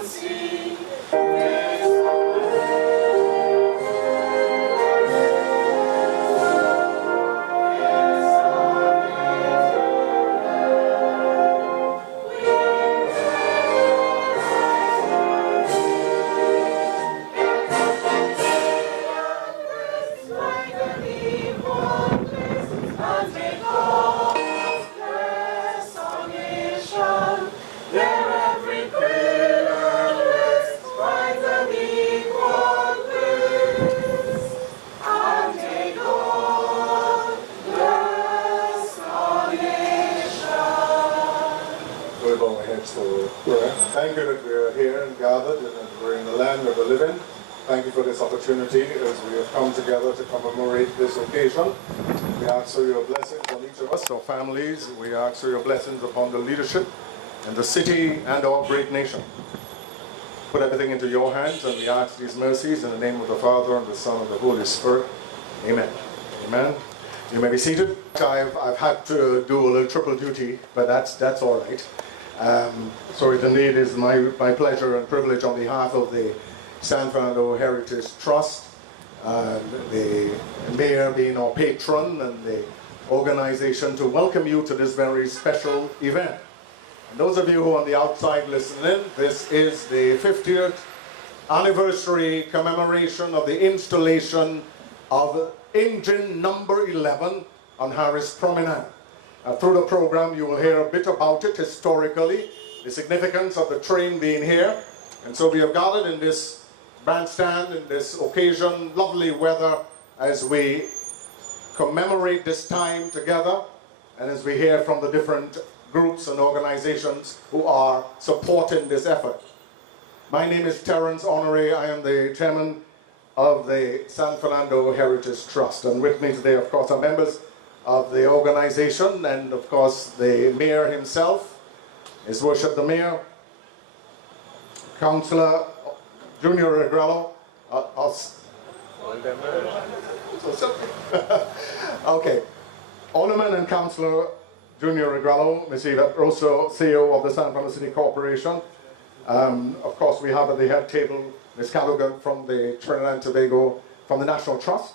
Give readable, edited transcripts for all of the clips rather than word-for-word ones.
see. Thank you that we are here and gathered and that we're in the land where we live in. Thank you for this opportunity as we have come together to commemorate this occasion. We ask for your blessings on each of us, our families. We ask for your blessings upon the leadership and the city and our great nation. Put everything into your hands, and we ask these mercies in the name of the Father and the Son and the Holy Spirit. Amen. Amen. You may be seated. I've had to do a little triple duty, but that's all right. So it indeed is my pleasure and privilege on behalf of the San Fernando Heritage Trust, the mayor being our patron and the organization, to welcome you to this very special event. And those of you who are on the outside listening, this is the 50th anniversary commemoration of the installation of engine number 11 on Harris Promenade. Through the program, you will hear a bit about it historically, the significance of the train being here. And so we have gathered in this bandstand, in this occasion, lovely weather, as we commemorate this time together, and as we hear from the different groups and organizations who are supporting this effort. My name is Terence Honore. I am the chairman of the San Fernando Heritage Trust. And with me today, of course, are members of the organization, and of course the mayor himself, His Worship the Mayor, Councillor Junior Regrello, okay, Alderman and Councillor Junior Regrello, Ms. Yvette Rosso, CEO of the San Fernando City Corporation. Of course, we have at the head table Ms. Callaghan from the Trinidad and Tobago, from the National Trust,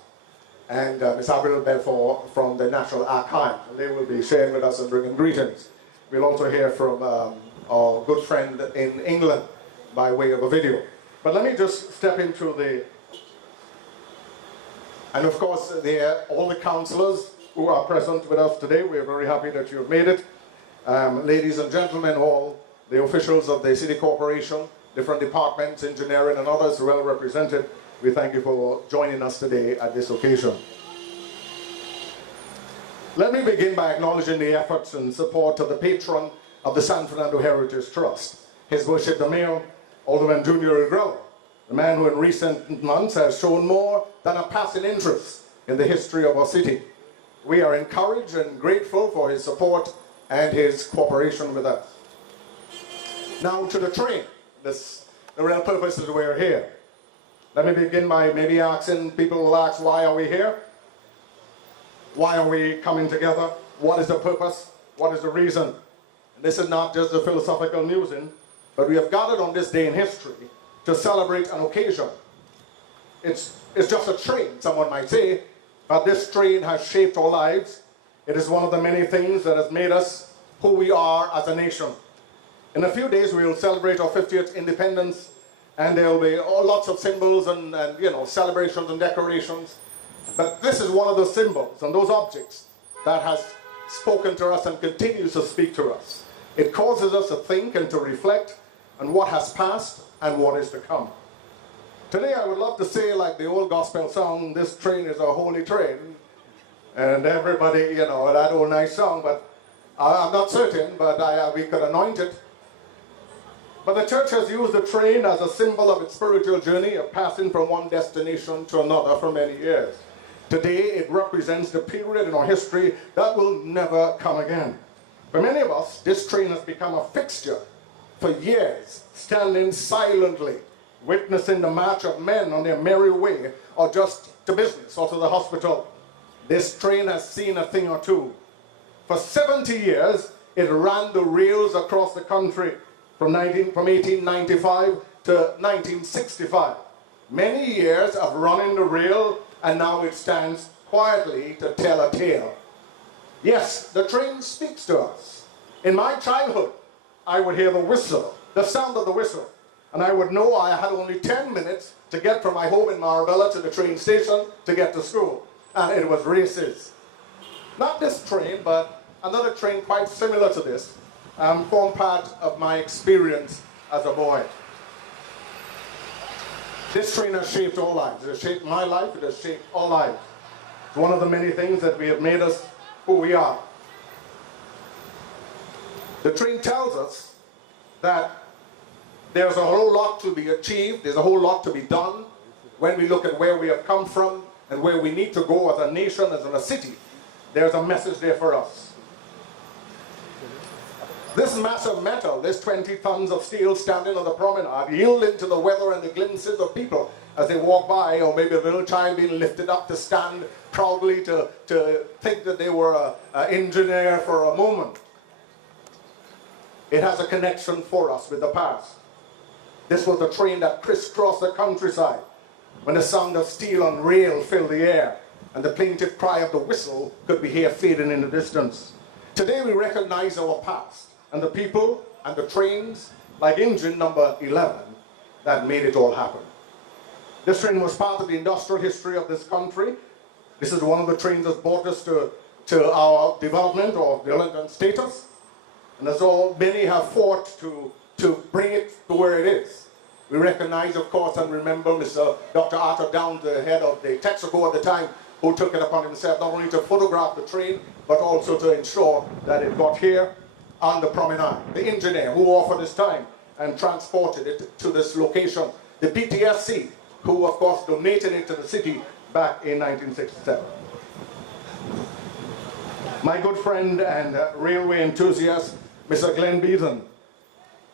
and Ms. Avril Belfort from the National Archive. And they will be sharing with us and bringing greetings. We'll also hear from our good friend in England by way of a video. But let me just step into the... And of course, all the councillors who are present with us today, we're very happy that you've made it. Ladies and gentlemen, all the officials of the City Corporation, different departments, engineering and others well represented, we thank you for joining us today at this occasion. Let me begin by acknowledging the efforts and support of the patron of the San Fernando Heritage Trust, His Worship the Mayor, Alderman Junior Regrello, the man who in recent months has shown more than a passing interest in the history of our city. We are encouraged and grateful for his support and his cooperation with us. Now to the train, the real purpose that we're here. Let me begin by maybe asking, people will ask, why are we here? Why are we coming together? What is the purpose? What is the reason? And this is not just a philosophical musing, but we have gathered on this day in history to celebrate an occasion. It's just a train, someone might say, but this train has shaped our lives. It is one of the many things that has made us who we are as a nation. In a few days, we will celebrate our 50th independence, and there will be lots of symbols and celebrations and decorations. But this is one of those symbols and those objects that has spoken to us and continues to speak to us. It causes us to think and to reflect on what has passed and what is to come. Today I would love to say, like the old gospel song, this train is a holy train. And everybody, that old nice song, but I'm not certain, but we could anoint it. But the church has used the train as a symbol of its spiritual journey of passing from one destination to another for many years. Today, it represents the period in our history that will never come again. For many of us, this train has become a fixture for years, standing silently, witnessing the march of men on their merry way, or just to business or to the hospital. This train has seen a thing or two. For 70 years, it ran the rails across the country, from 1895 to 1965. Many years of running the rail, and now it stands quietly to tell a tale. Yes, the train speaks to us. In my childhood, I would hear the whistle, the sound of the whistle, and I would know I had only 10 minutes to get from my home in Marabella to the train station to get to school. And it was races. Not this train, but another train quite similar to this formed part of my experience as a boy. This train has shaped our lives. It has shaped my life. It has shaped our lives. It's one of the many things that have made us who we are. The train tells us that there's a whole lot to be achieved. There's a whole lot to be done when we look at where we have come from and where we need to go as a nation, as in a city. There's a message there for us. This mass of metal, this 20 tons of steel standing on the promenade, yielding to the weather and the glimpses of people as they walk by, or maybe a little child being lifted up to stand proudly to think that they were an engineer for a moment. It has a connection for us with the past. This was the train that crisscrossed the countryside when the sound of steel on rail filled the air and the plaintive cry of the whistle could be heard fading in the distance. Today we recognize our past and the people and the trains like engine number 11 that made it all happen. This train was part of the industrial history of this country. This is one of the trains that brought us to our development or development status. And as all many have fought to bring it to where it is. We recognize, of course, and remember Mr. Dr. Arthur Downs, the head of the Texaco at the time, who took it upon himself not only to photograph the train, but also to ensure that it got here on the promenade. The engineer who offered his time and transported it to this location. The PTSC, who of course donated it to the city back in 1967. My good friend and railway enthusiast, Mr. Glenn Beaton,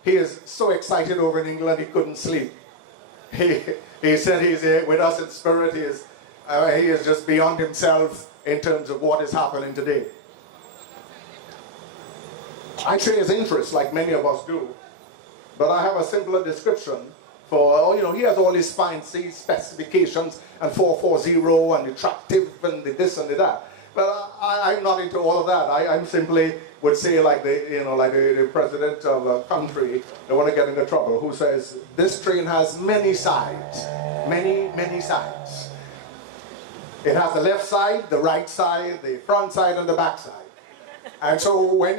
he is so excited over in England he couldn't sleep. He said he's here with us in spirit. He is just beyond himself in terms of what is happening today. I share his interest like many of us do, but I have a simpler description for, he has all his fancy specifications and 440 and the tractive and the this and the that. But I'm not into all of that. I'm simply would say like the president of a country, they want to get into trouble, who says, this train has many sides, many sides. It has the left side, the right side, the front side, and the back side. And so when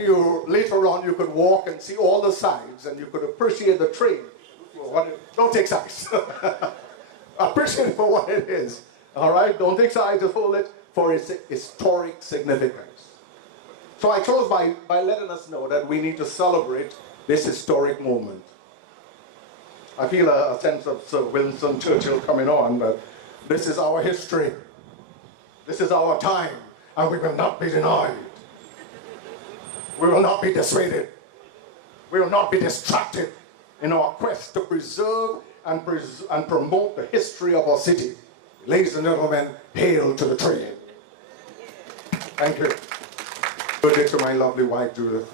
later on you could walk and see all the sides and you could appreciate the train. Don't take sides. Appreciate it for what it is. All right? Don't take sides, just hold it for its historic significance. So I close by letting us know that we need to celebrate this historic moment. I feel a sense of Sir Winston Churchill coming on, but this is our history. This is our time, and we will not be denied. We will not be dissuaded. We will not be distracted in our quest to preserve and promote the history of our city. Ladies and gentlemen, hail to the train. Thank you. Good day to my lovely wife, Judith.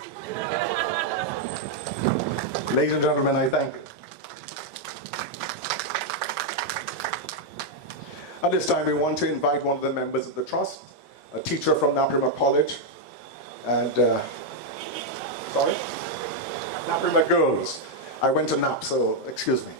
Ladies and gentlemen, I thank you. At this time, we want to invite one of the members of the trust, a teacher from Naprima College, and Naprima Girls. I went to NAP, so excuse me.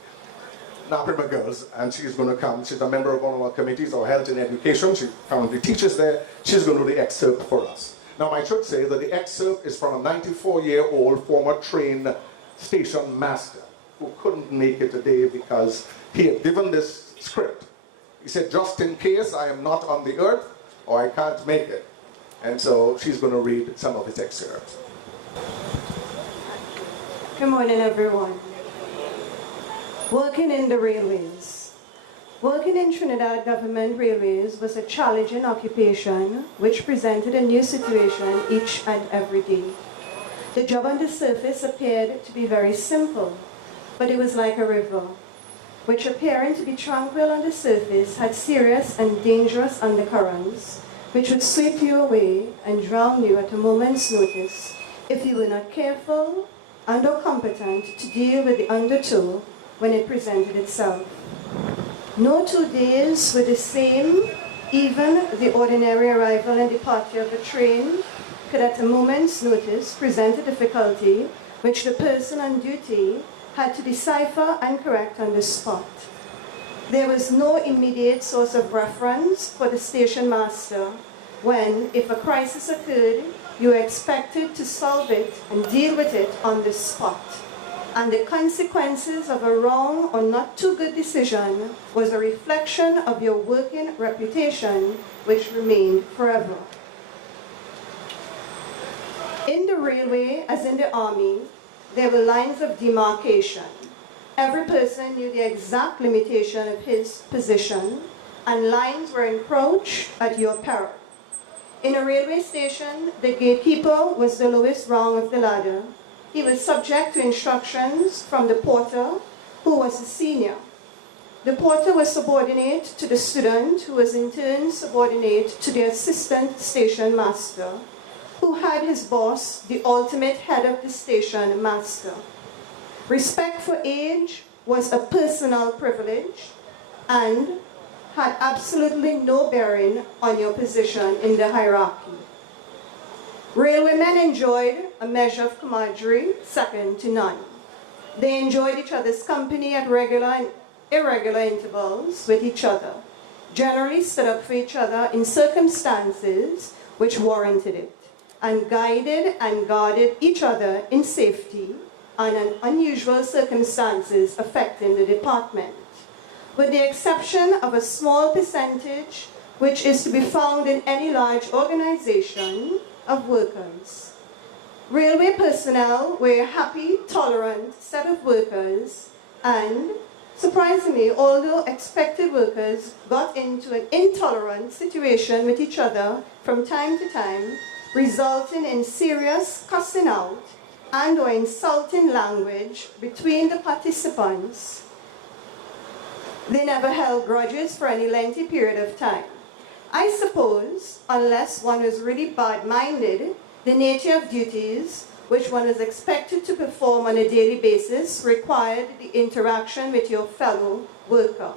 Naprima Girls, and she's going to come. She's a member of one of our committees, our health and education. She currently teaches there. She's going to do the excerpt for us. Now, I should say that the excerpt is from a 94-year-old former train station master who couldn't make it today because he had given this script. He said, just in case I am not on the earth or I can't make it. And so she's going to read some of his excerpts. Good morning, everyone. Working in the railways. Working in Trinidad Government Railways was a challenging occupation which presented a new situation each and every day. The job on the surface appeared to be very simple, but it was like a river, which appearing to be tranquil on the surface had serious and dangerous undercurrents, which would sweep you away and drown you at a moment's notice if you were not careful and or competent to deal with the undertow when it presented itself. No 2 days were the same. Even the ordinary arrival and departure of the train could at a moment's notice present a difficulty which the person on duty had to decipher and correct on the spot. There was no immediate source of reference for the station master when, if a crisis occurred, you were expected to solve it and deal with it on the spot. And the consequences of a wrong or not too good decision was a reflection of your working reputation, which remained forever. In the railway, as in the army, there were lines of demarcation. Every person knew the exact limitation of his position, and lines were encroached at your peril. In a railway station, the gatekeeper was the lowest rung of the ladder. He was subject to instructions from the porter, who was a senior. The porter was subordinate to the student, who was in turn subordinate to the assistant station master, who had his boss, the ultimate head of the station master. Respect for age was a personal privilege and had absolutely no bearing on your position in the hierarchy. Railwaymen enjoyed a measure of camaraderie second to none. They enjoyed each other's company at regular and irregular intervals with each other, generally stood up for each other in circumstances which warranted it, and guided and guarded each other in safety and in unusual circumstances affecting the department, with the exception of a small percentage which is to be found in any large organization of workers. Railway personnel were a happy, tolerant set of workers, and surprisingly, although expected workers got into an intolerant situation with each other from time to time, resulting in serious cussing out and or insulting language between the participants, they never held grudges for any lengthy period of time. I suppose, unless one was really bad-minded, the nature of duties which one is expected to perform on a daily basis required the interaction with your fellow worker.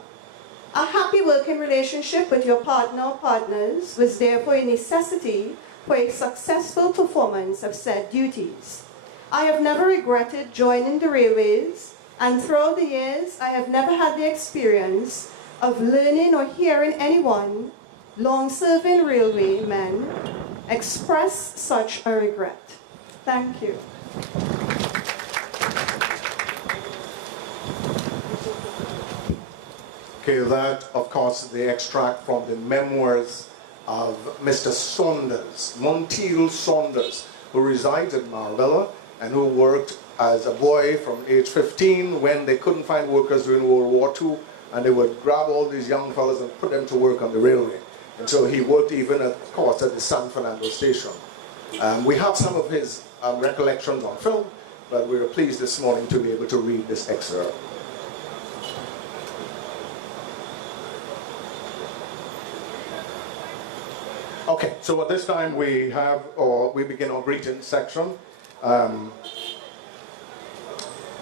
A happy working relationship with your partner or partners was therefore a necessity for a successful performance of said duties. I have never regretted joining the railways, and throughout the years I have never had the experience of learning or hearing anyone, long-serving railwaymen, express such a regret. Thank you. Okay, that, of course, the extract from the memoirs of Mr. Saunders, Monteil Saunders, who resides in Marbella and who worked as a boy from age 15 when they couldn't find workers during World War II, and they would grab all these young fellas and put them to work on the railway. And so he worked even, of course, at the San Fernando station. We have some of his recollections on film, but we are pleased this morning to be able to read this excerpt. Okay, so at this time we begin our greetings section.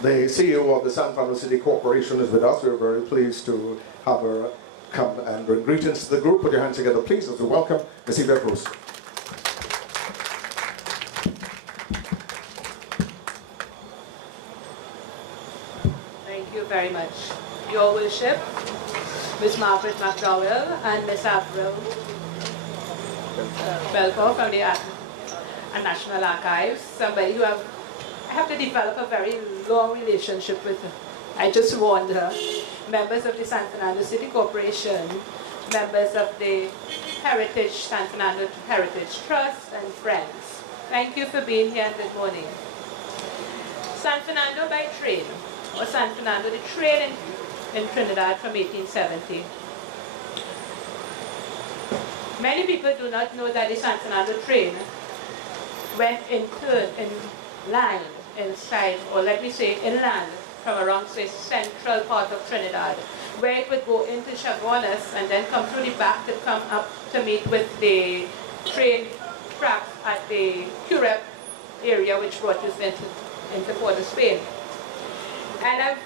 The CEO of the San Fernando City Corporation is with us. We're very pleased to have her come and bring greetings to the group. Put your hands together, please, as we welcome Ms. Eva Bruce. Thank you very much. Your Worship, Ms. Margaret McDowell and Ms. Avril Belko from the National Archives, somebody who I have to develop a very long relationship with. I just wonder, members of the San Fernando City Corporation, members of the San Fernando Heritage Trust, and friends. Thank you for being here and good morning. San Fernando by train, or San Fernando, the train in Trinidad from 1870. Many people do not know that the San Fernando train went in line inside, or let me say inland, from around, say, central part of Trinidad, where it would go into Chaguanas and then come through the back to come up to meet with the train track at the Curep area, which brought us into into Port of Spain. And I'm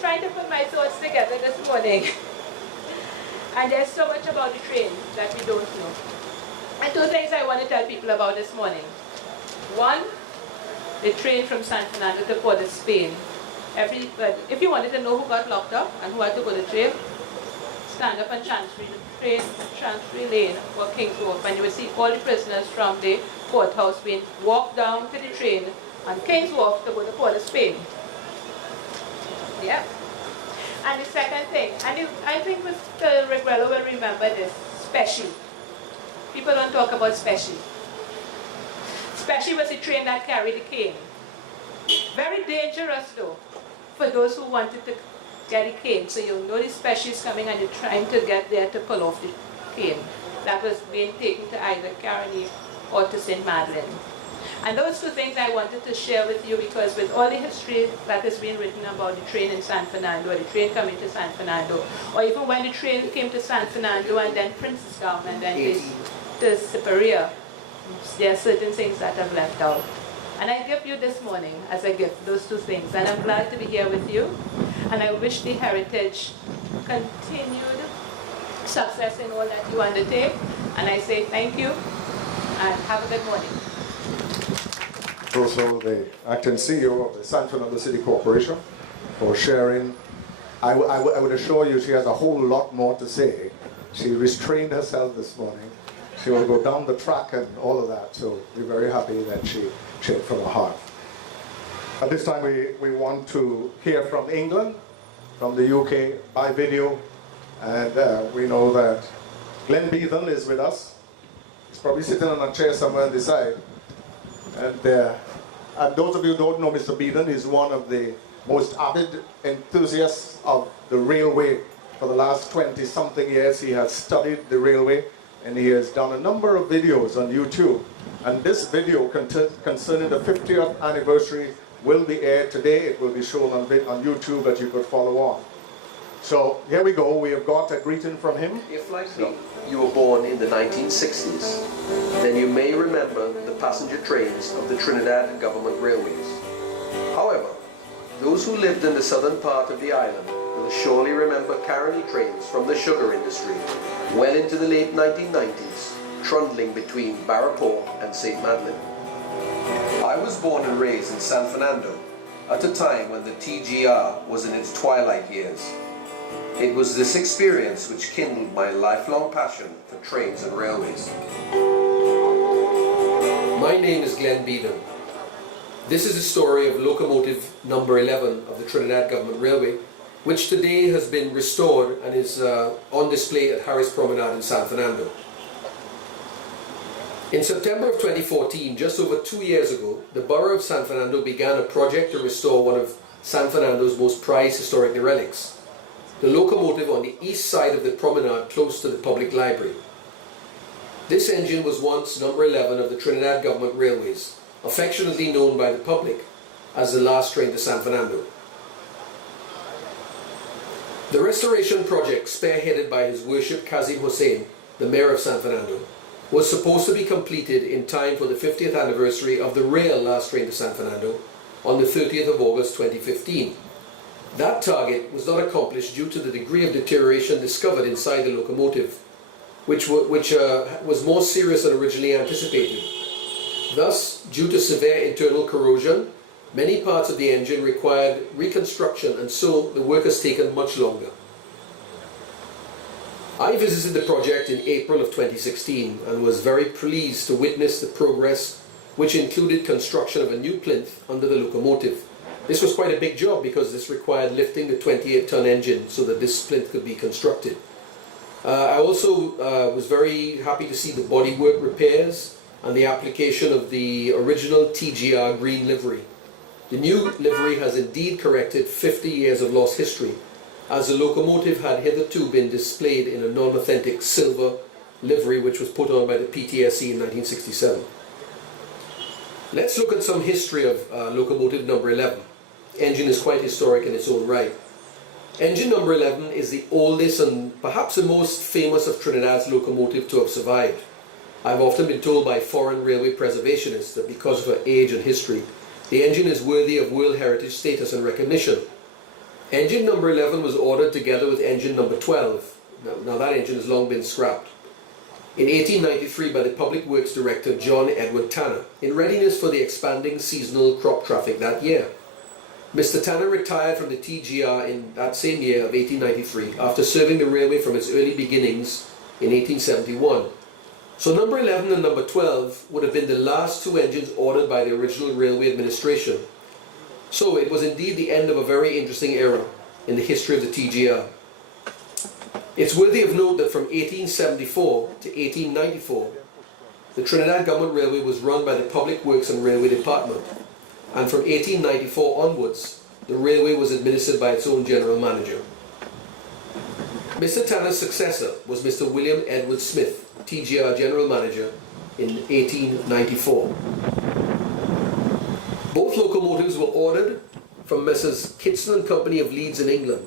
trying to put my thoughts together this morning. And there's so much about the train that we don't know. And two things I want to tell people about this morning. One, the train from San Fernando to Port of Spain. If you wanted to know who got locked up and who had to go to jail, stand up on Chancery Lane or King's Wharf, and you will see all the prisoners from the courthouse being walked down to the train on King's Wharf to go to Port of Spain. Yeah. And the second thing, and I think Mr. Regrello will remember this, special. People don't talk about special. Special was the train that carried the cane. Very dangerous though, for those who wanted to get a cane. So you know the special is coming and you're trying to get there to pull off the cane. That was being taken to either Caroni or to St. Madeleine. And those two things I wanted to share with you, because with all the history that has been written about the train in San Fernando, or the train coming to San Fernando, or even when the train came to San Fernando and then Princetown and then to Siparia, there are certain things that I've left out. And I give you this morning as a gift those two things. And I'm glad to be here with you. And I wish the heritage continued success in all that you undertake. And I say thank you and have a good morning. Also the acting CEO of the San Fernando City Corporation for sharing. I would assure you she has a whole lot more to say. She restrained herself this morning. She will go down the track and all of that. So we're very happy that she shared from her heart. At this time we want to hear from England, from the UK by video. And we know that Glenn Beathan is with us. He's probably sitting on a chair somewhere on the side. And those of you who don't know Mr. Beathan, he's one of the most avid enthusiasts of the railway. For the last 20-something years, he has studied the railway, and he has done a number of videos on YouTube. And this video concerning the 50th anniversary will be aired today. It will be shown on YouTube that you could follow on. So here we go. We have got a greeting from him. If, like me, you were born in the 1960s, then you may remember the passenger trains of the Trinidad Government Railways. However, those who lived in the southern part of the island will surely remember Caroni trains from the sugar industry well into the late 1990s, trundling between Barrapore and St. Madeleine. I was born and raised in San Fernando at a time when the TGR was in its twilight years. It was this experience which kindled my lifelong passion for trains and railways. My name is Glenn Beathan. This is the story of locomotive number 11 of the Trinidad Government Railway, which today has been restored and is on display at Harris Promenade in San Fernando. In September of 2014, just over 2 years ago, the Borough of San Fernando began a project to restore one of San Fernando's most prized historic relics, the locomotive on the east side of the promenade close to the public library. This engine was once number 11 of the Trinidad Government Railways, affectionately known by the public as the last train to San Fernando. The restoration project, spearheaded by His Worship Kazim Hussain, the Mayor of San Fernando, was supposed to be completed in time for the 50th anniversary of the real last train to San Fernando on the 30th of August 2015. That target was not accomplished due to the degree of deterioration discovered inside the locomotive, which was more serious than originally anticipated. Thus, due to severe internal corrosion, many parts of the engine required reconstruction, and so the work has taken much longer. I visited the project in April of 2016 and was very pleased to witness the progress, which included construction of a new plinth under the locomotive. This was quite a big job because this required lifting the 28-ton engine so that this plinth could be constructed. I also was very happy to see the bodywork repairs and the application of the original TGR green livery. The new livery has indeed corrected 50 years of lost history, as the locomotive had hitherto been displayed in a non-authentic silver livery which was put on by the PTSC in 1967. Let's look at some history of locomotive number 11. Engine is quite historic in its own right. Engine number 11 is the oldest and perhaps the most famous of Trinidad's locomotive to have survived. I've often been told by foreign railway preservationists that because of her age and history, The engine is worthy of World Heritage status and recognition. Engine number 11 was ordered together with engine number 12. Now that engine has long been scrapped. In 1893 by the Public Works Director John Edward Tanner, in readiness for the expanding seasonal crop traffic that year. Mr. Tanner retired from the TGR in that same year of 1893 after serving the railway from its early beginnings in 1871. So number 11 and number 12 would have been the last two engines ordered by the original railway administration. So it was indeed the end of a very interesting era in the history of the TGR. It's worthy of note that from 1874 to 1894, the Trinidad Government Railway was run by the Public Works and Railway Department, and from 1894 onwards, the railway was administered by its own general manager. Mr. Tanner's successor was Mr. William Edward Smith, TGR General Manager, in 1894. Both locomotives were ordered from Messrs. Clifton and Company of Leeds in England.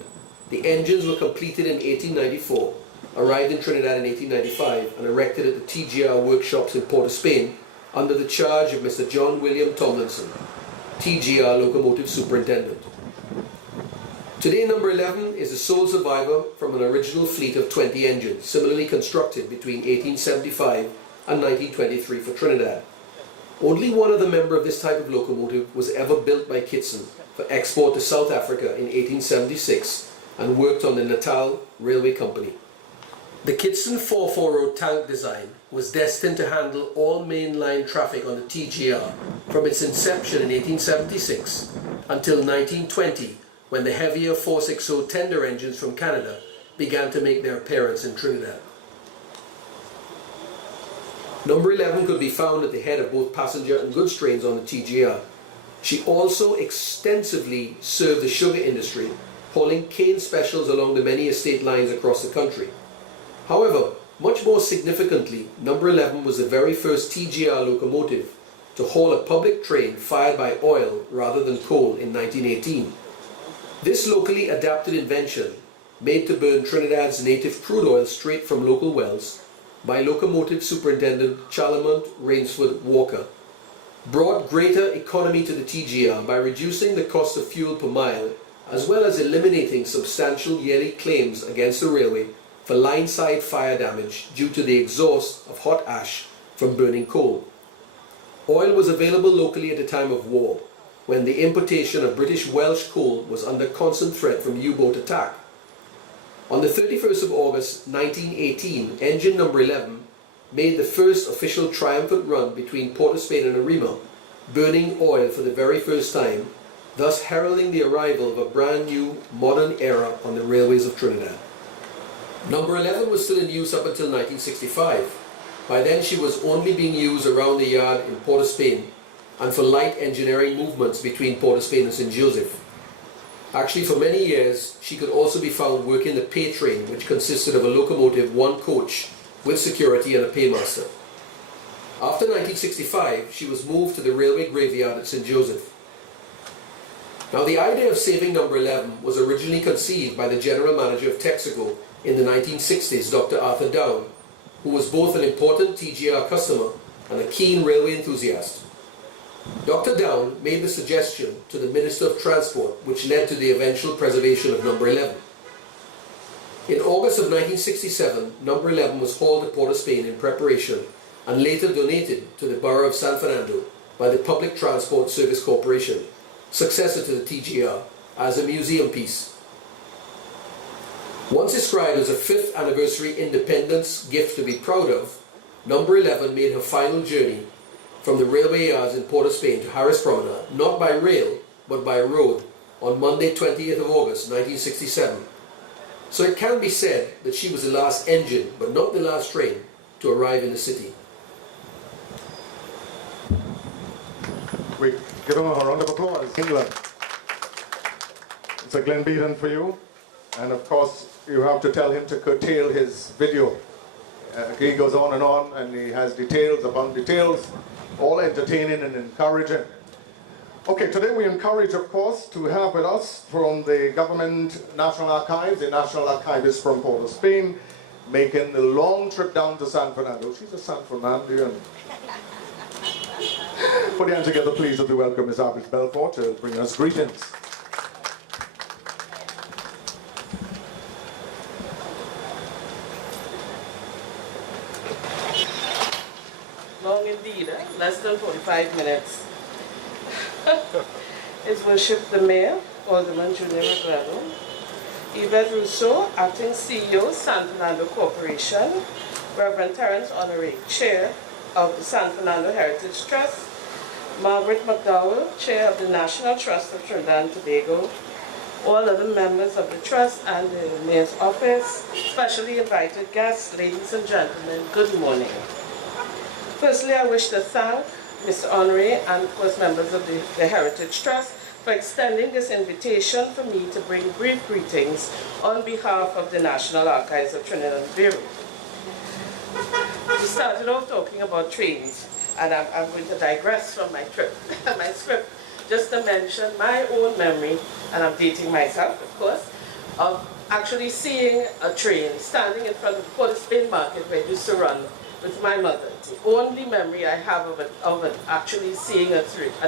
The engines were completed in 1894, arrived in Trinidad in 1895 and erected at the TGR workshops in Port of Spain under the charge of Mr. John William Tomlinson, TGR Locomotive Superintendent. Today number 11 is the sole survivor from an original fleet of 20 engines, similarly constructed between 1875 and 1923 for Trinidad. Only one other member of this type of locomotive was ever built by Kitson for export to South Africa in 1876 and worked on the Natal Railway Company. The Kitson 440 tank design was destined to handle all mainline traffic on the TGR from its inception in 1876 until 1920, when the heavier 460 tender engines from Canada began to make their appearance in Trinidad. Number 11 could be found at the head of both passenger and goods trains on the TGR. She also extensively served the sugar industry, hauling cane specials along the many estate lines across the country. However, much more significantly, number 11 was the very first TGR locomotive to haul a public train fired by oil rather than coal in 1918. This locally adapted invention, made to burn Trinidad's native crude oil straight from local wells by Locomotive Superintendent Chalamont Rainsford Walker, brought greater economy to the TGR by reducing the cost of fuel per mile, as well as eliminating substantial yearly claims against the railway for line-side fire damage due to the exhaust of hot ash from burning coal. Oil was available locally at the time of war, when the importation of British Welsh coal was under constant threat from U-boat attack. On the 31st of August 1918, engine number 11 made the first official triumphant run between Port of Spain and Arima, burning oil for the very first time, thus heralding the arrival of a brand new modern era on the railways of Trinidad. Number 11 was still in use up until 1965. By then she was only being used around the yard in Port of Spain and for light engineering movements between Port of Spain and St. Joseph. Actually, for many years, she could also be found working the pay train, which consisted of a locomotive, one coach, with security and a paymaster. After 1965, she was moved to the railway graveyard at St. Joseph. Now, the idea of saving number 11 was originally conceived by the general manager of Texaco in the 1960s, Dr. Arthur Down, who was both an important TGR customer and a keen railway enthusiast. Dr. Down made the suggestion to the Minister of Transport, which led to the eventual preservation of number 11. In August of 1967, number 11 was hauled to Port of Spain in preparation and later donated to the Borough of San Fernando by the Public Transport Service Corporation, successor to the TGR, as a museum piece. Once described as a 5th anniversary independence gift to be proud of, number 11 made her final journey from the railway yards in Port of Spain to Harris Promenade, not by rail, but by road, on Monday 20th of August 1967. So it can be said that she was the last engine, but not the last train, to arrive in the city. We give him a round of applause. England. It's a Glenbeaton for you. And of course, you have to tell him to curtail his video. He goes on and he has details upon details, all entertaining and encouraging. Okay, today we encourage, of course, to have with us from the Government National Archives, the National Archivist from Port of Spain, making the long trip down to San Fernando. She's a San Fernandian. Put your hands together, please, as we welcome Ms. Arbit Belfort to bring us greetings. Long indeed, eh? Less than 45 minutes. His Worship the Mayor, Alderman Junior Regrado, Yvette Rousseau, Acting CEO, San Fernando Corporation, Reverend Terence Honore, Chair of the San Fernando Heritage Trust, Margaret McDowell, Chair of the National Trust of Trinidad and Tobago, all other members of the Trust and the Mayor's Office, specially invited guests, ladies and gentlemen, good morning. Firstly, I wish to thank Mr. Honore and, of course, members of the Heritage Trust for extending this invitation for me to bring brief greetings on behalf of the National Archives of Trinidad and Tobago. We started off talking about trains, and I'm going to digress from my script, just to mention my own memory, and I'm dating myself, of course, of actually seeing a train standing in front of Port of Spain Market where it used to run with my mother. It's the only memory I have of it actually seeing a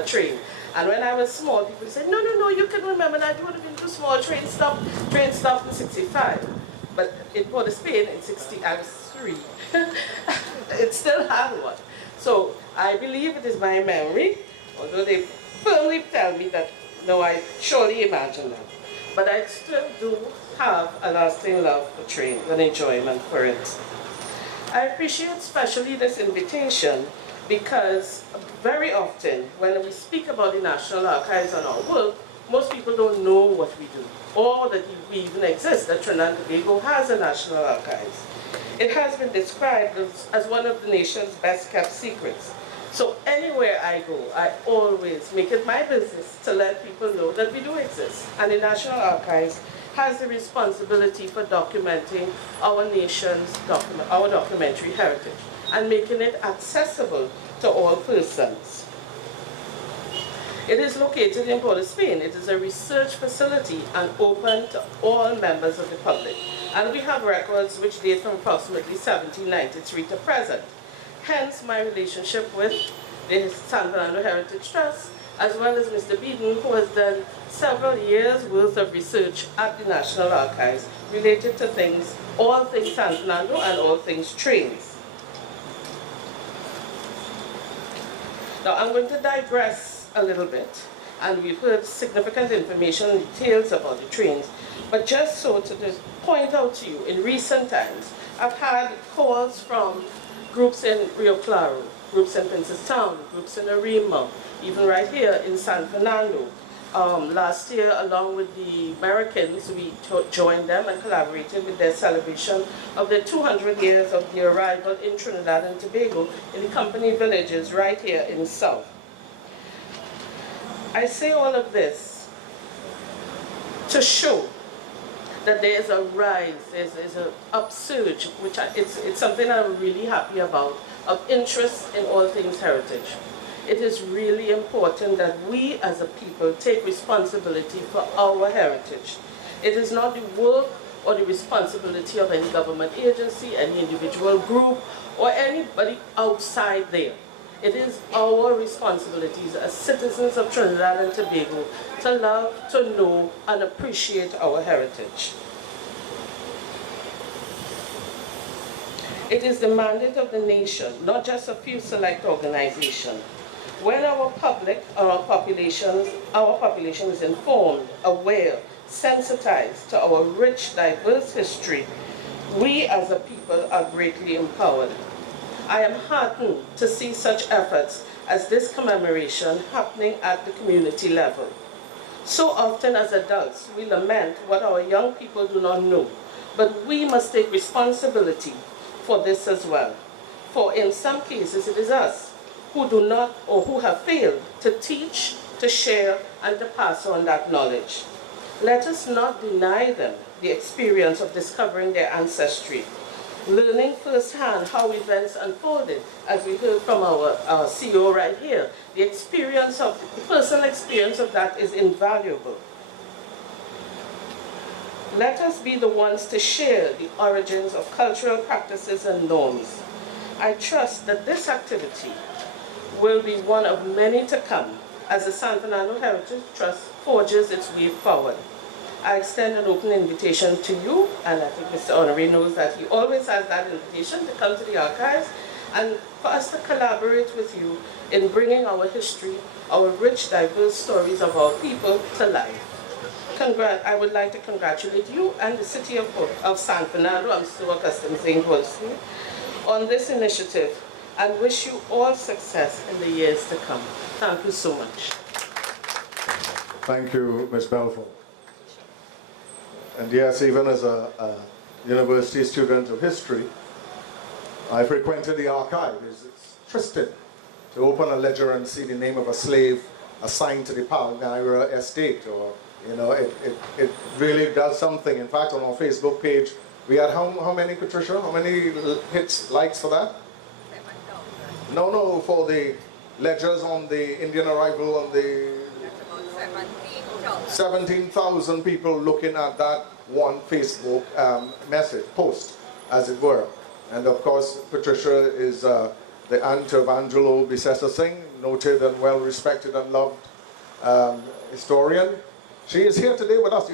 train. And when I was small, people said, no, you can remember that you would have been too small. Train stopped in 65. But in Port of Spain, in 60, I was 3. It still had one. So I believe it is my memory, although they firmly tell me that, no, I surely imagine that. But I still do have a lasting love for trains and enjoyment for it. I appreciate especially this invitation because very often when we speak about the National Archives and our work, most people don't know what we do or that we even exist, that Trinidad and Tobago has a National Archives. It has been described as one of the nation's best kept secrets. So anywhere I go, I always make it my business to let people know that we do exist. And the National Archives has the responsibility for documenting our nation's documentary heritage and making it accessible to all persons. It is located in Port of Spain. It is a research facility and open to all members of the public. And we have records which date from approximately 1793 to present. Hence my relationship with the San Fernando Heritage Trust, as well as Mr. Beeden, who has done several years' worth of research at the National Archives related to things, all things San Fernando and all things trains. Now I'm going to digress a little bit, and we've heard significant information and details about the trains, but just so to just point out to you, in recent times, I've had calls from groups in Rio Claro, groups in Princess Town, groups in Arima, even right here in San Fernando. Last year, along with the Americans, we joined them and collaborated with their celebration of the 200 years of the arrival in Trinidad and Tobago in the company villages right here in the south. I say all of this to show that there is a rise, there's an upsurge, which it's something I'm really happy about, of interest in all things heritage. It is really important that we as a people take responsibility for our heritage. It is not the work or the responsibility of any government agency, any individual group, or anybody outside there. It is our responsibilities as citizens of Trinidad and Tobago to love, to know, and appreciate our heritage. It is the mandate of the nation, not just a few select organizations. When our public, our population is informed, aware, sensitized to our rich, diverse history, we as a people are greatly empowered. I am heartened to see such efforts as this commemoration happening at the community level. So often as adults, we lament what our young people do not know, but we must take responsibility for this as well. For in some cases, it is us who do not or who have failed to teach, to share, and to pass on that knowledge. Let us not deny them the experience of discovering their ancestry, learning firsthand how events unfolded, as we heard from our CEO right here. The personal experience of that is invaluable. Let us be the ones to share the origins of cultural practices and norms. I trust that this activity will be one of many to come as the San Fernando Heritage Trust forges its way forward. I extend an open invitation to you, and I think Mr. Honoré knows that he always has that invitation to come to the archives and for us to collaborate with you in bringing our history, our rich, diverse stories of our people to life. I would like to congratulate you and the city of San Fernando, I'm so accustomed to saying Hollis, on this initiative, and wish you all success in the years to come. Thank you so much. Thank you, Ms. Belfort. And yes, even as a university student of history, I frequented the archive. It's interesting to open a ledger and see the name of a slave assigned to the Palmyra estate, or it really does something. In fact, on our Facebook page, we had how many, Patricia? How many hits, likes for that? 7,000. No, for the ledgers on the Indian arrival on the... 17,000 people looking at that one Facebook message, post, as it were. And of course, Patricia is the aunt of Angelo Bisesa Singh, noted and well-respected and loved historian. She is here today with us.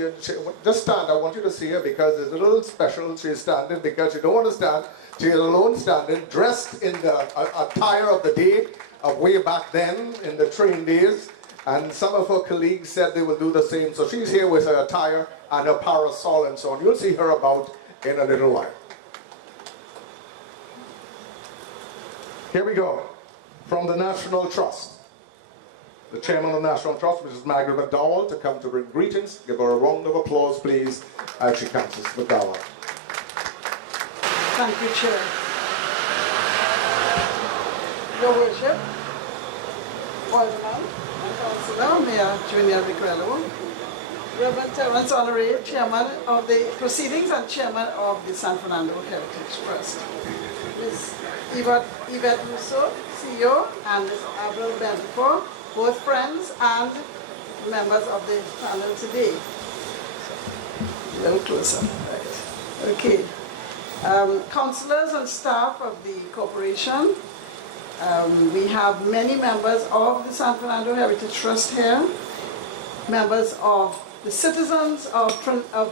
Just stand, I want you to see her because it's a little special. She is standing because you don't want to stand. She is alone standing, dressed in the attire of the day, of way back then, in the train days. And some of her colleagues said they will do the same. So she's here with her attire and her parasol and so on. You'll see her about in a little while. Here we go. From the National Trust. The chairman of the National Trust, Mrs. Margaret McDowell, to come to bring greetings. Give her a round of applause, please, as she comes. Mrs. McDowell. Thank you, Chair. Your Worship, Alderman, Councillor, Mayor Junior Regrello, Reverend Terence Honoré, Chairman of the Proceedings and Chairman of the San Fernando Heritage Trust, Ms. Yvette Rousseau, CEO, and Ms. Avril Benford, both friends and members of the panel today. A little closer, right. Okay. Councillors and staff of the corporation. We have many members of the San Fernando Heritage Trust here, members of the citizens of Trinidad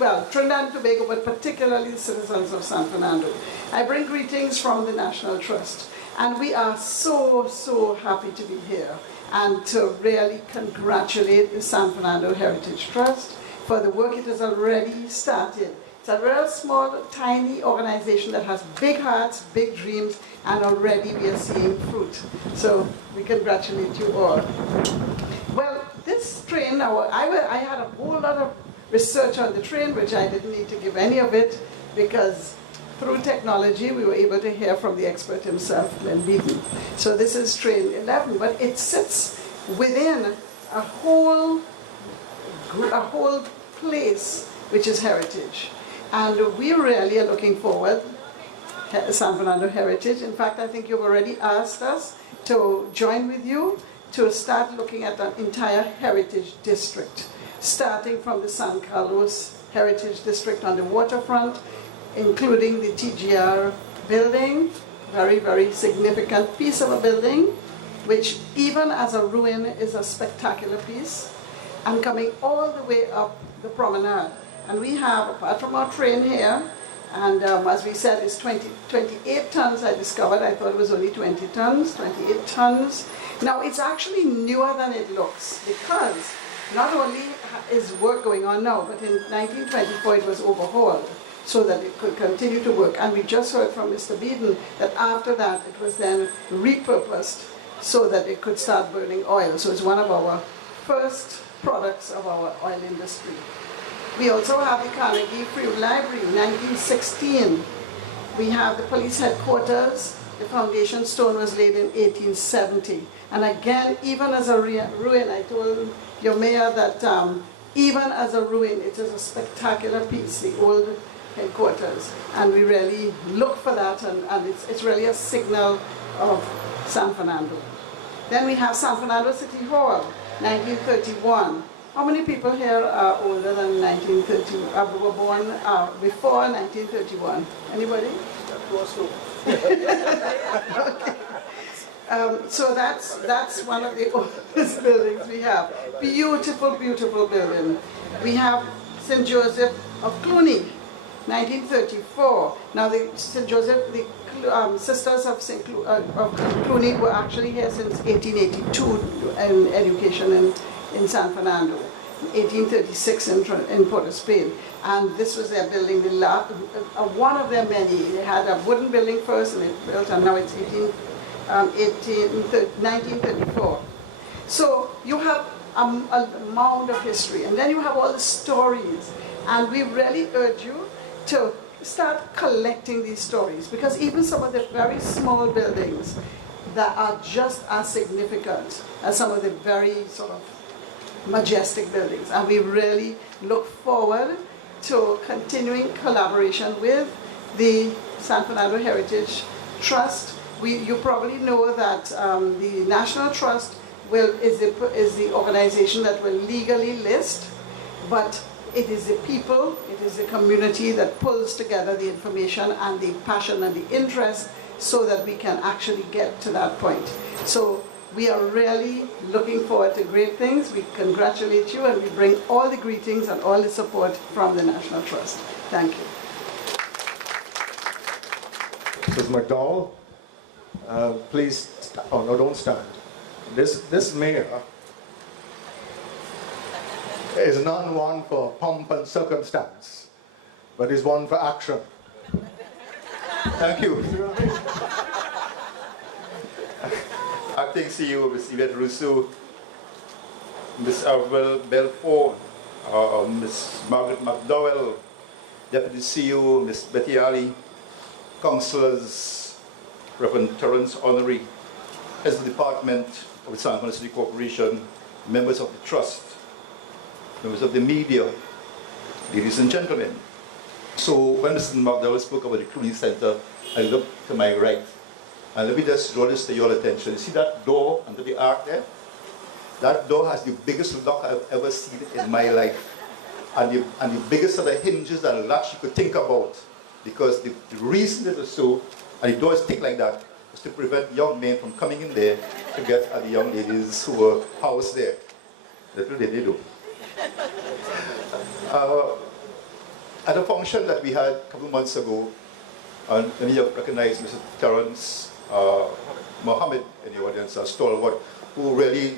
and Tobago, but particularly the citizens of San Fernando. I bring greetings from the National Trust, and we are so happy to be here and to really congratulate the San Fernando Heritage Trust for the work it has already started. It's a real small, tiny organization that has big hearts, big dreams, and already we are seeing fruit. So we congratulate you all. Well, this train, I had a whole lot of research on the train, which I didn't need to give any of it, because through technology we were able to hear from the expert himself, Glenn Beaton. So this is train 11, but it sits within a whole place which is heritage. And we really are looking forward, San Fernando Heritage. In fact, I think you've already asked us to join with you to start looking at an entire heritage district, starting from the San Carlos Heritage District on the waterfront, including the TGR building, very significant piece of a building, which even as a ruin is a spectacular piece, and coming all the way up the promenade. And we have, apart from our train here, and as we said, it's 28 tons I discovered. I thought it was only 20 tons, 28 tons. Now, it's actually newer than it looks, because not only is work going on now, but in 1924 it was overhauled so that it could continue to work. And we just heard from Mr. Beaton that after that it was then repurposed so that it could start burning oil. So it's one of our first products of our oil industry. We also have the Carnegie Free Library, 1916. We have the police headquarters. The foundation stone was laid in 1870. And again, even as a ruin, I told your mayor that even as a ruin, it is a spectacular piece, the old headquarters. And we really look for that, and it's really a signal of San Fernando. Then we have San Fernando City Hall, 1931. How many people here are older than 1930? Were born before 1931? Anybody? Okay. So that's one of the oldest buildings we have. Beautiful, beautiful building. We have St. Joseph of Cluny, 1934. Now the St. Joseph, the Sisters of Cluny were actually here since 1882 in education in San Fernando, 1836 in Port of Spain. And this was their building, one of their many. They had a wooden building first and they built, and now it's 1934. So you have a mound of history, and then you have all the stories. And we really urge you to start collecting these stories, because even some of the very small buildings that are just as significant as some of the very sort of majestic buildings. And we really look forward to continuing collaboration with the San Fernando Heritage Trust. You probably know that the National Trust is the organization that will legally list, but it is the people, it is the community that pulls together the information and the passion and the interest so that we can actually get to that point. So we are really looking forward to great things. We congratulate you and we bring all the greetings and all the support from the National Trust. Thank you. Mrs. McDowell, please, oh no, don't stand. This mayor is not one for pomp and circumstance, but is one for action. Thank you. Acting CEO, Ms. Yvette Rousseau, Ms. Arvel Belfort, Ms. Margaret McDowell, Deputy CEO, Ms. Betty Ali, Councillors, Reverend Terence Honorary, as the Department of the San Fernando City Corporation, members of the Trust, members of the media, ladies and gentlemen. So when Mr. McDowell spoke about the Cluny Center, I looked to my right. And let me just draw this to your attention. You see that door under the arc there? That door has the biggest lock I've ever seen in my life. And the biggest of the hinges and latch you could think about. Because the reason it was so, and the door is thick like that, was to prevent young men from coming in there to get at the young ladies who were housed there. That's what they do. At a function that we had a couple months ago, and let me recognize Mr. Terence Mohammed in the audience, a stalwart, who really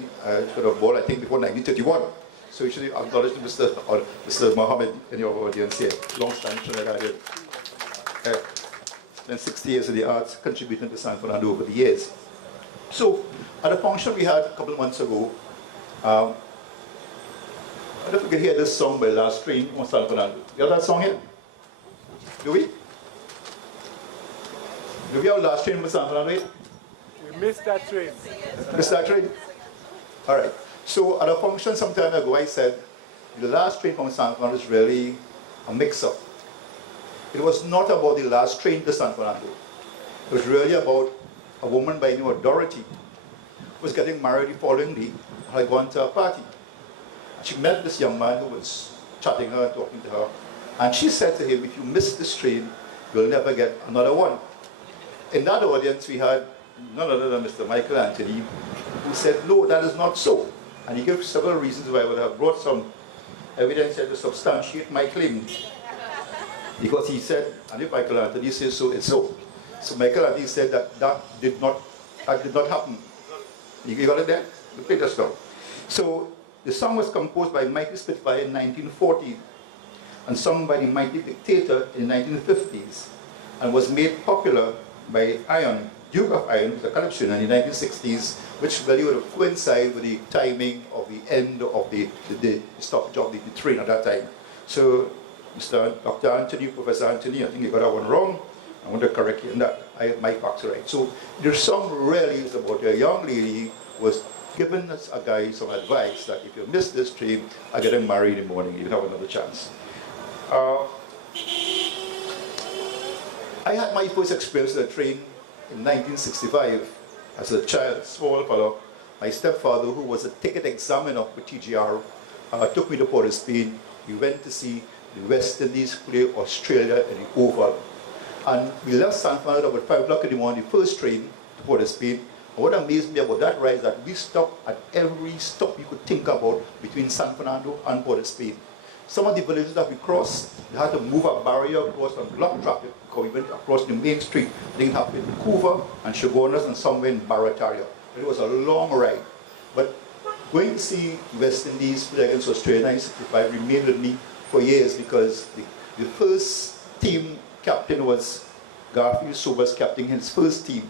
should have born, I think, before 1931. So you should acknowledge Mr. Mohammed in your audience here, long-standing Trinidadian. Spent 60 years in the arts, contributing to San Fernando over the years. So, at a function we had a couple of months ago, I don't know if you can hear this song by Last Train on San Fernando. You have that song here? Do we? Do we have Last Train on San Fernando here? We missed that train. Missed that train? All right. So, at a function some time ago, I said, the last train from San Fernando is really a mix-up. It was not about the last train to San Fernando. It was really about a woman by the name of Dorothy who was getting married the following day, had gone to a party. She met this young man who was chatting her and talking to her. And she said to him, if you miss this train, you'll never get another one. In that audience, we had none other than Mr. Michael Anthony, who said, no, that is not so. And he gave several reasons why I would have brought some evidence to substantiate my claim. Because he said, and if Michael Anthony says so, it's so. So Michael Anthony said that did not happen. You got it there? You play this now. So the song was composed by Mighty Spitfire in 1940 and sung by the Mighty Dictator in the 1950s and was made popular by Iron, Duke of Iron, the collection in the 1960s, which really would have coincided with the timing of the end of the stoppage of the train at that time. So Dr. Anthony, Professor Anthony, I think you got that one wrong. I want to correct you on that. I have my facts right. So the song really is about a young lady who was given us a guy some advice that if you miss this train, I get married in the morning, you have another chance. I had my first experience with a train in 1965 as a child, small fellow. My stepfather, who was a ticket examiner for TGR, took me to Port of Spain. We went to see the West Indies play Australia in the Oval. And we left San Fernando about 5 o'clock in the morning, the first train to Port of Spain, What amazed me about that ride is that we stopped at every stop you could think about between San Fernando and Port of Spain. Some of the villages that we crossed, we had to move a barrier across and block traffic because we went across the main street. They happened in Vancouver and Chagonas and somewhere in Barataria. It was a long ride. But going to see West Indies play against Australia in 1965 remained with me for years because the first team captain was Garfield Sobers captaining his first team.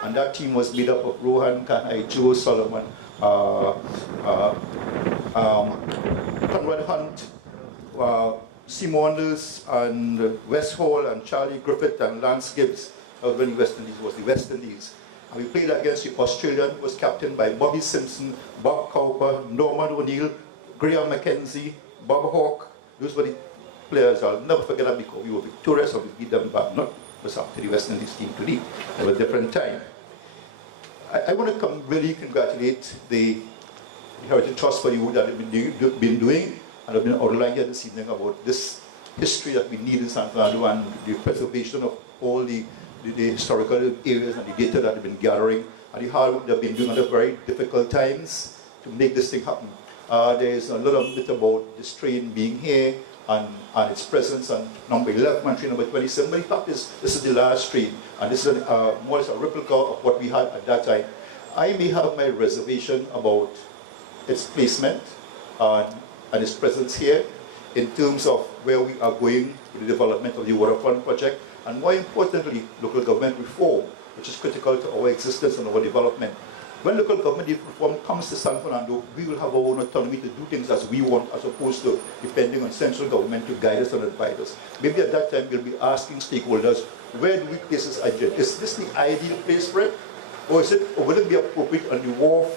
And that team was made up of Rohan Kanhai, Joe Solomon, Conrad Hunt, Simonders, and West Hall, and Charlie Griffith, and Lance Gibbs. That was when West Indies was the West Indies. And we played against the Australian, who was captained by Bobby Simpson, Bob Cowper, Norman O'Neill, Graham McKenzie, Bob Hawke. Those were the players. I'll never forget that because we were victorious and we beat them back. Not was up to the West Indies team today. It was a different time. I want to really congratulate the Heritage Trust for you that have been doing, and I've been outlining here this evening about this history that we need in San Fernando and the preservation of all the historical areas and the data that have been gathering and the hard work they've been doing under very difficult times to make this thing happen. There's a lot of myth about this train being here and its presence on number 11 and train number 27. But in fact, this is the last train, and this is more or less a replica of what we had at that time. I may have my reservation about its placement and its presence here in terms of where we are going with the development of the waterfront project, and more importantly, local government reform, which is critical to our existence and our development. When local government reform comes to San Fernando, we will have our own autonomy to do things as we want, as opposed to depending on central government to guide us and advise us. Maybe at that time we'll be asking stakeholders, where do we place this agenda? Is this the ideal place for it? Or would it be appropriate on the wharf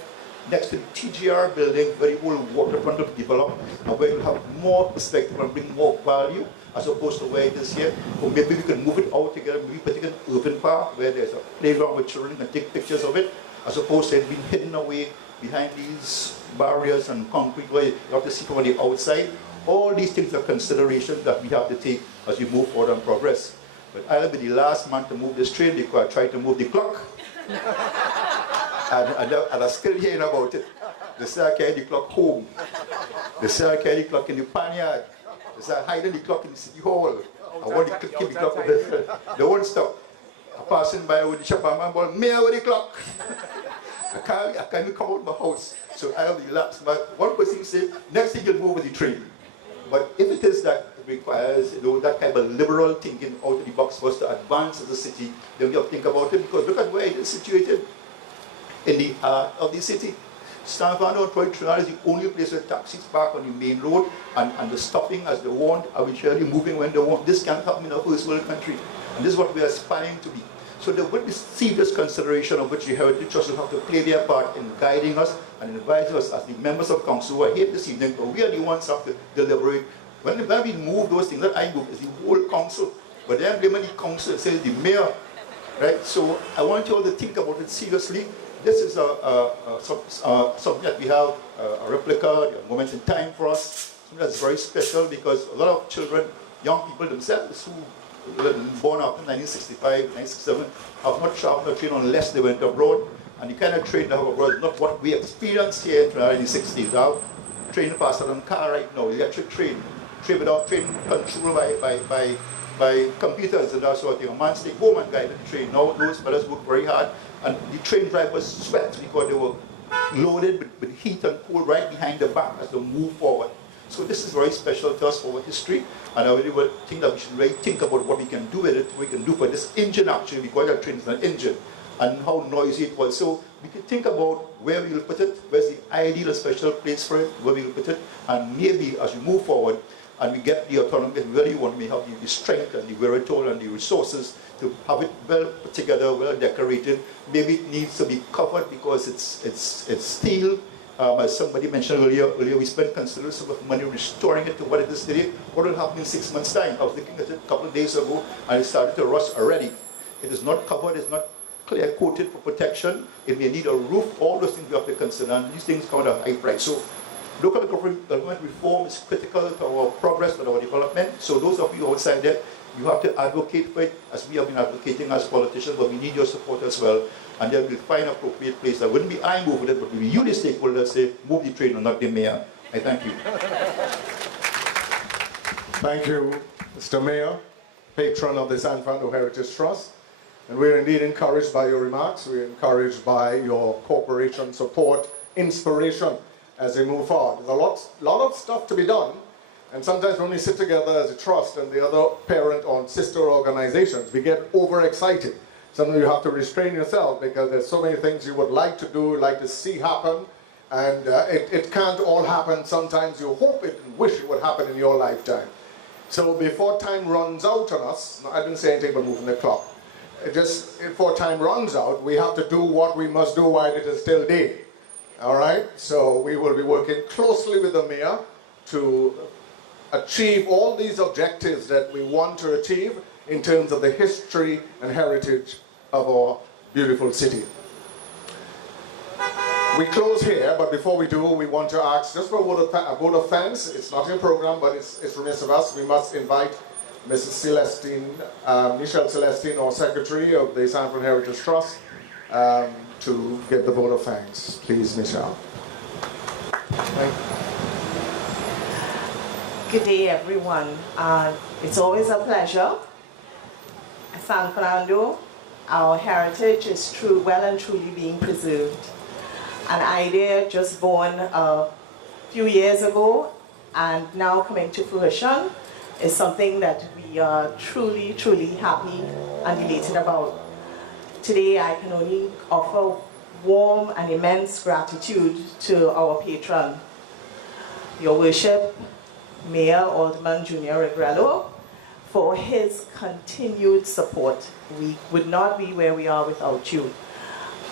next to the TGR building, where the old waterfront will be developed, and where you'll have more perspective and bring more value, as opposed to where it is here? Or maybe we can move it out together, maybe particularly an urban park, where there's a playground with children and take pictures of it, as opposed to it being hidden away behind these barriers and concrete where you have to see from the outside. All these things are considerations that we have to take as we move forward and progress. But I'll be the last man to move this train because I tried to move the clock. and I'm still hearing about it. They say I carry the clock home. They say I carry the clock in the panyard. They say I hide the clock in the city hall. I want to keep the clock over. They won't stop. Passing by with the Chapaman ball, me with the clock. I can't even come out of my house. So I'll be lapsed. But one person say, next thing you'll move with the train. But if it is that it requires that kind of liberal thinking out of the box for us to advance as a city, then we have to think about it, because look at where it is situated in the heart of the city. San Fernando and Trinidad is the only place where taxis park on the main road and they're stopping as they want, arbitrarily moving when they want. This can't happen in a first world country. And this is what we are aspiring to be. So there will be serious consideration of which the Heritage Trust will have to play their part in guiding us and advising us as the members of council who are here this evening, but we are the ones who have to deliberate. When we move those things, that I move is the whole council. But then blaming the council says the mayor, right? So I want you all to think about it seriously. This is something that we have, a replica, a moment in time for us. Something that's very special because a lot of children, young people themselves who were born after 1965, 1967, have not traveled a train unless they went abroad. And the kind of train they have abroad is not what we experienced here in the 60s. Now, train faster than car right now, electric train without train control by computers and that sort of thing. A man stay home and guide the train. Now those fellas work very hard, and the train drivers sweat because they were loaded with heat and cold right behind the back as they move forward. So this is very special to us for our history, and I really think that we should really think about what we can do with it, what we can do for this engine actually, because that train is an engine, and how noisy it was. So we can think about where we will put it, where's the ideal special place for it, where we will put it, and maybe as we move forward and we get the autonomy, really want to have the strength and the wherewithal and the resources to have it well put together, well decorated. Maybe it needs to be covered because it's steel. As somebody mentioned earlier, we spent considerable sum of money restoring it to what it is today. What will happen in 6 months' time? I was looking at it a couple of days ago, and it started to rust already. It is not covered, it's not clear coated for protection. It may need a roof. All those things we have to consider, and these things come at a high price. So local government reform is critical to our progress and our development. So those of you outside there, You have to advocate for it, as we have been advocating as politicians, but we need your support as well. And then we'll find an appropriate place. That wouldn't be I moving it, but it will be you, the stakeholders, say, move the train and not the mayor. I thank you. Thank you, Mr. Mayor, patron of the San Fernando Heritage Trust. And we're indeed encouraged by your remarks. We're encouraged by your cooperation, support, inspiration as we move forward. There's a lot of stuff to be done. And sometimes when we sit together as a trust and the other parent or sister organizations, we get overexcited. Sometimes you have to restrain yourself because there's so many things you would like to do, like to see happen. And it can't all happen. Sometimes you hope it and wish it would happen in your lifetime. So before time runs out on us, I didn't say anything about moving the clock. Just before time runs out, we have to do what we must do while it is still day. All right? So we will be working closely with the mayor to achieve all these objectives that we want to achieve in terms of the history and heritage of our beautiful city. We close here, but before we do, we want to ask just for a vote of thanks. It's not in your program, but it's remiss of us. We must invite Mrs. Celestine, Michelle Celestine, our Secretary of the San Fernando Heritage Trust, to give the vote of thanks. Please, Michelle. Thank you. Good day, everyone. It's always a pleasure. San Fernando, our heritage is well and truly being preserved. An idea just born a few years ago and now coming to fruition is something that we are truly, truly happy and elated about. Today, I can only offer warm and immense gratitude to our patron, Your Worship, Mayor Alderman Junior Regrello, for his continued support. We would not be where we are without you.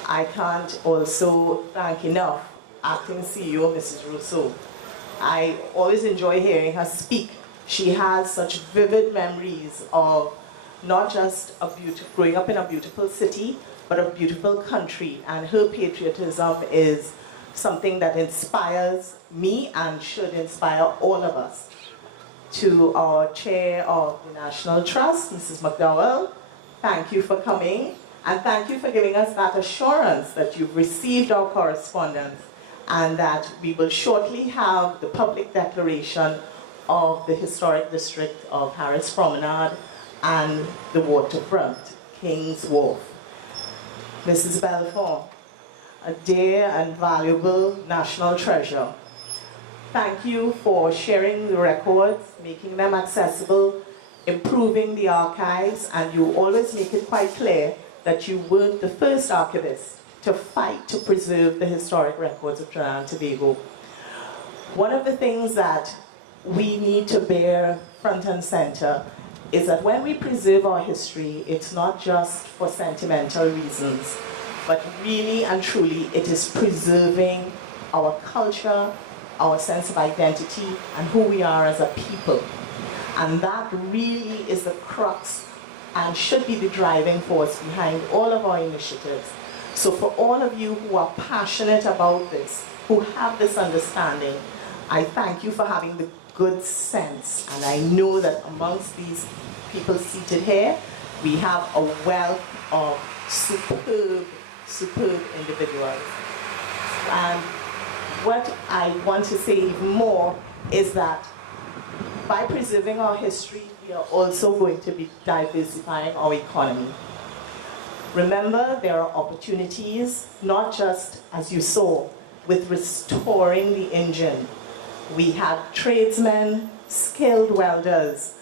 I can't also thank enough Acting CEO, Mrs. Rousseau. I always enjoy hearing her speak. She has such vivid memories of not just growing up in a beautiful city, but a beautiful country. And her patriotism is something that inspires me and should inspire all of us. To our Chair of the National Trust, Mrs. McDowell, thank you for coming. And thank you for giving us that assurance that you've received our correspondence and that we will shortly have the public declaration of the historic district of Harris Promenade and the waterfront, King's Wharf. Mrs. Belfort, a dear and valuable national treasure. Thank you for sharing the records, making them accessible, improving the archives, and you always make it quite clear that you weren't the first archivist to fight to preserve the historic records of Trinidad and Tobago. One of the things that we need to bear front and center is that when we preserve our history, it's not just for sentimental reasons, but really and truly it is preserving our culture, our sense of identity, and who we are as a people. And that really is the crux and should be the driving force behind all of our initiatives. So for all of you who are passionate about this, who have this understanding, I thank you for having the good sense. And I know that amongst these people seated here, we have a wealth of superb, superb individuals. And what I want to say even more is that by preserving our history, we are also going to be diversifying our economy. Remember, there are opportunities, not just, as you saw, with restoring the engine. We had tradesmen, skilled welders,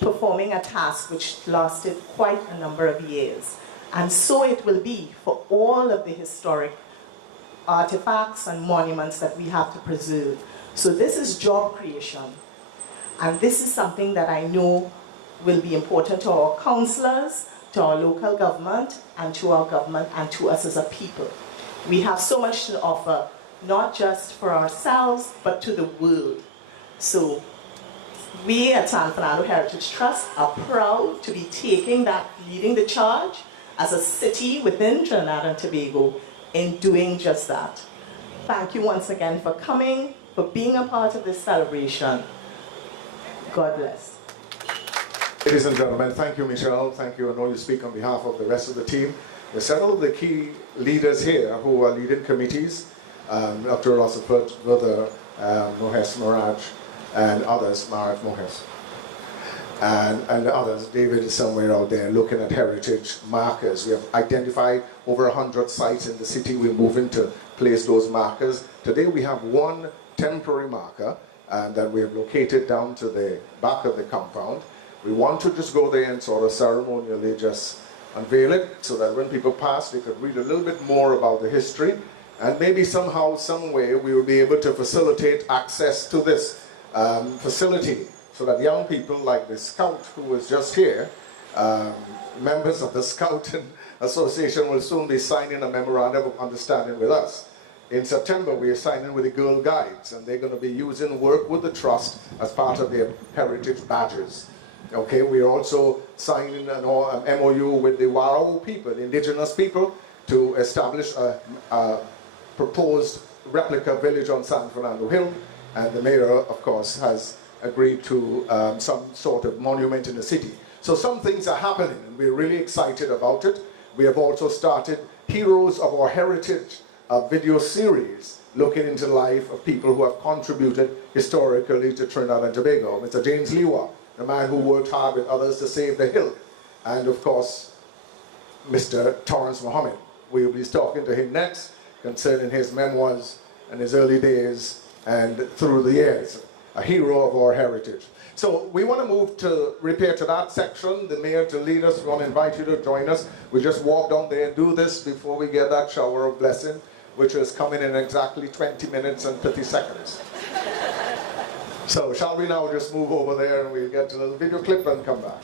performing a task which lasted quite a number of years. And so it will be for all of the historic artifacts and monuments that we have to preserve. So this is job creation. And this is something that I know will be important to our councillors, to our local government, and to our government, and to us as a people. We have so much to offer, not just for ourselves, but to the world. So we at San Fernando Heritage Trust are proud to be taking that, leading the charge as a city within Trinidad and Tobago in doing just that. Thank you once again for coming, for being a part of this celebration. God bless. Ladies and gentlemen, thank you, Michelle. Thank you. I know you speak on behalf of the rest of the team. There's several of the key leaders here who are leading committees. Dr. Rossiford, Brother Mohes Maraj, and others, Maraj Mohes, and others. David is somewhere out there looking at heritage markers. We have identified over 100 sites in the city. We're moving to place those markers. Today we have one temporary marker that we have located down to the back of the compound. We want to just go there and sort of ceremonially just unveil it so that when people pass, they could read a little bit more about the history, and maybe somehow, some way, we will be able to facilitate access to this facility so that young people like the scout who was just here, members of the Scouting Association will soon be signing a memorandum of understanding with us. In September, we are signing with the Girl Guides, and they're going to be using work with the Trust as part of their heritage badges. Okay, we are also signing an MOU with the Warao people, the indigenous people, to establish a proposed replica village on San Fernando Hill, and the mayor, of course, has agreed to some sort of monument in the city. So some things are happening, and we're really excited about it. We have also started Heroes of Our Heritage, a video series looking into the life of people who have contributed historically to Trinidad and Tobago. Mr. James Liwa, the man who worked hard with others to save the hill. And of course, Mr. Torrance Mohammed. We will be talking to him next concerning his memoirs and his early days and through the years. A hero of our heritage. So we want to move to repair to that section. The mayor to lead us. We want to invite you to join us. We just walk down there and do this before we get that shower of blessing, which is coming in exactly 20 minutes and 30 seconds. So shall we now just move over there and we'll get a little video clip and come back.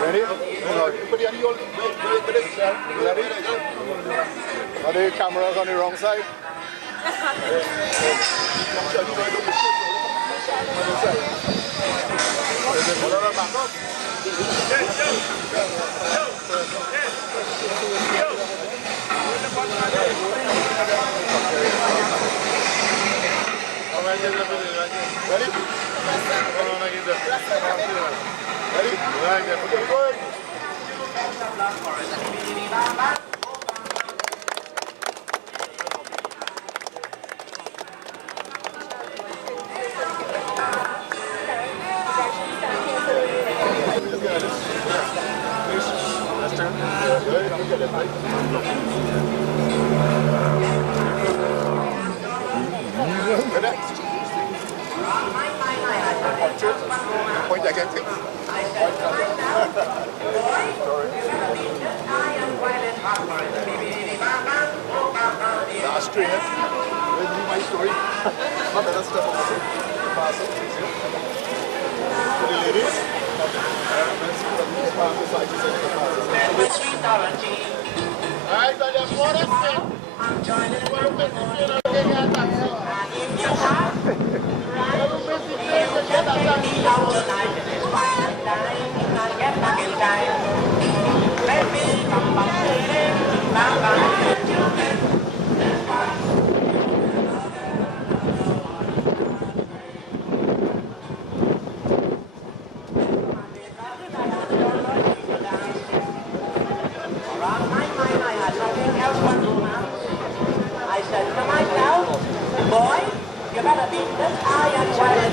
Ready? Ready? Are the cameras on the wrong side? Point again, please. Last train. Where's my story? Not better stuff on the for the ladies. Alright, so there's more than I'm joining I said to myself, boy, you better beat this iron challenge.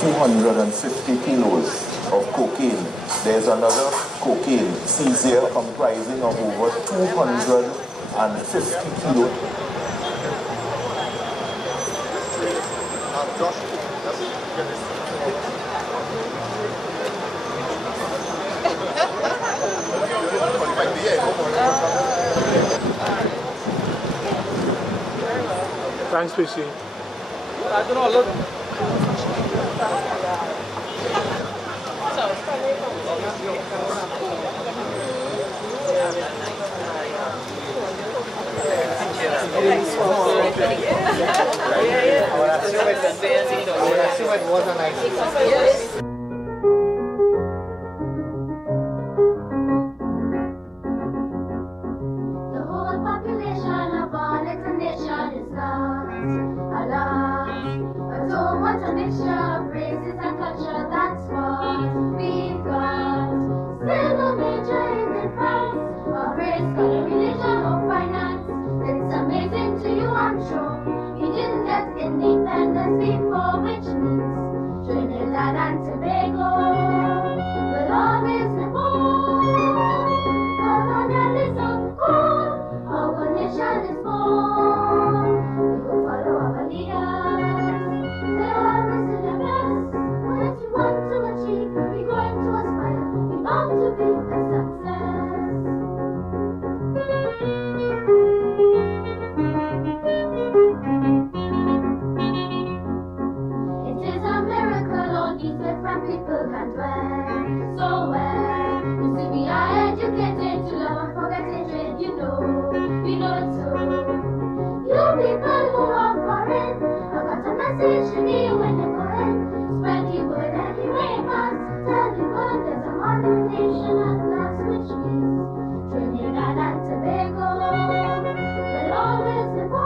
250 kilos of cocaine. There's another cocaine seized here comprising of over 250 kilos. Thanks, Fishy. The whole population of our little nation is lost, alas. But so much a mixture of races and culture, that's what we've got. Still no major in difference of race, color, religion, or finance. It's amazing to you, I'm sure. We didn't get independence before, which means Trinidad and Tobago will always live on. Colonialism cool, our nation is born. We will follow our leaders. They always do their best. What you want to achieve, we're going to aspire. We're bound to be a success. It is a miracle all these different people can dwell so well. You see, we are educated to love and forgetting trade, you know it too. You people who are foreign, I've got a message to you when you go in. Spread the word anyway, but tell the world there's a modern nation at last, which means Trinidad and Tobago will always live on.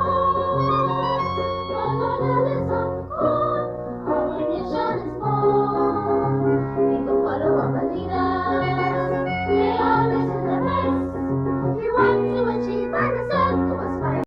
Colonialism cool, our nation is born. We go follow our leaders. They always do the best. We want to achieve and resolve to aspire.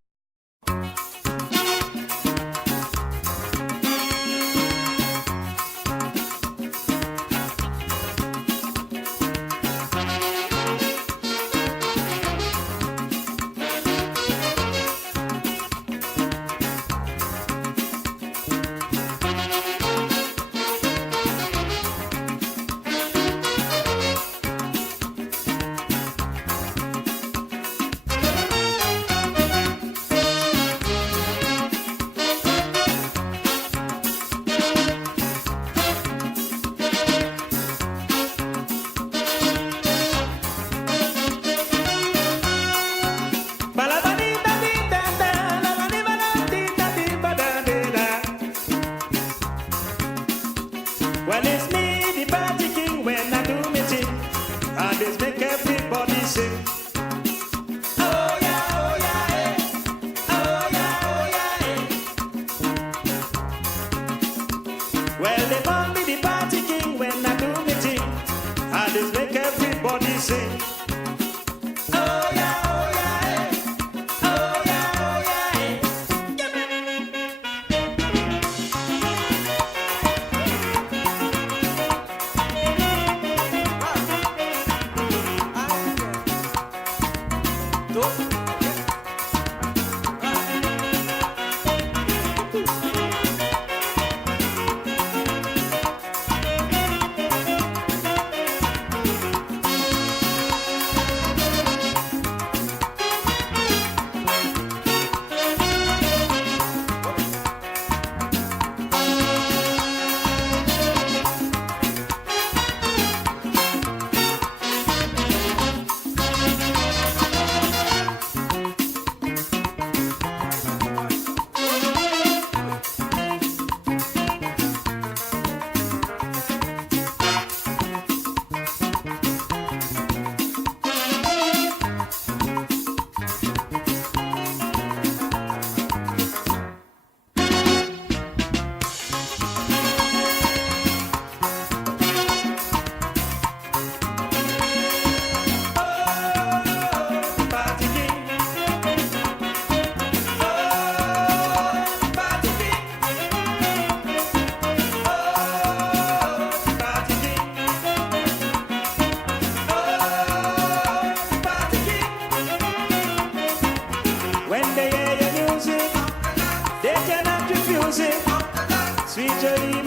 Well, it's me, the party king, when I do me thing. I just make everybody sing. Oh yeah, oh yeah, eh. Oh yeah, oh yeah, eh. Well, they call me the party king when I do me thing. I just make everybody sing. Oh yeah, oh yeah, eh. Oh yeah, oh yeah, eh. DJ.